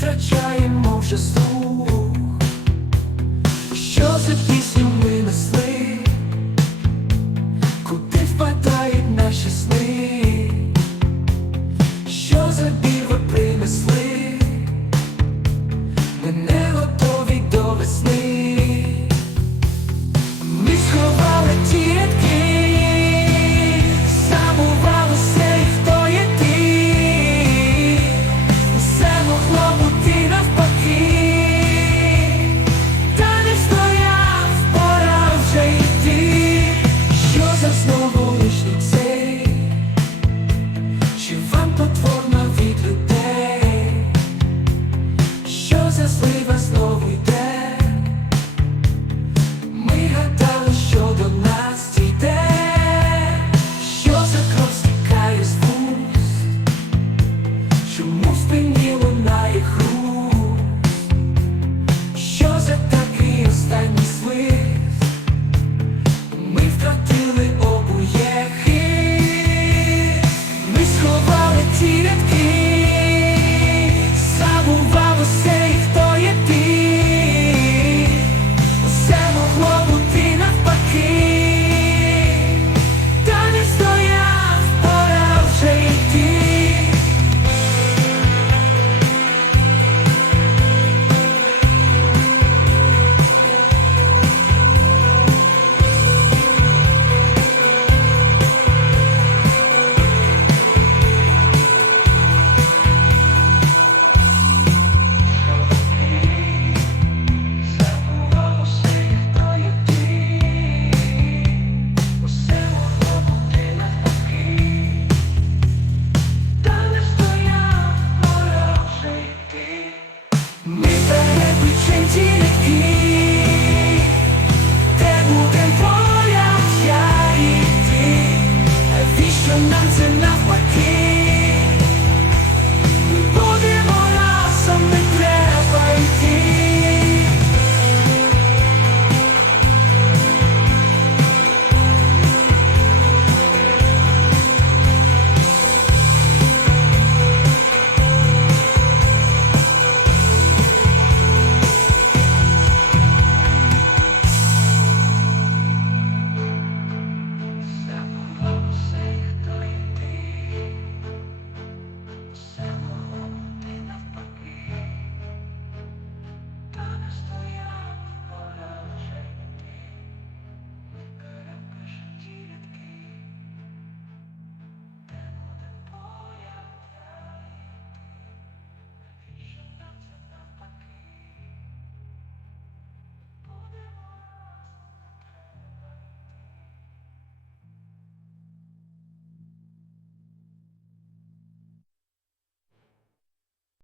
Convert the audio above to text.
втрачаємо вже слух щаслива знову йти. dancing off what can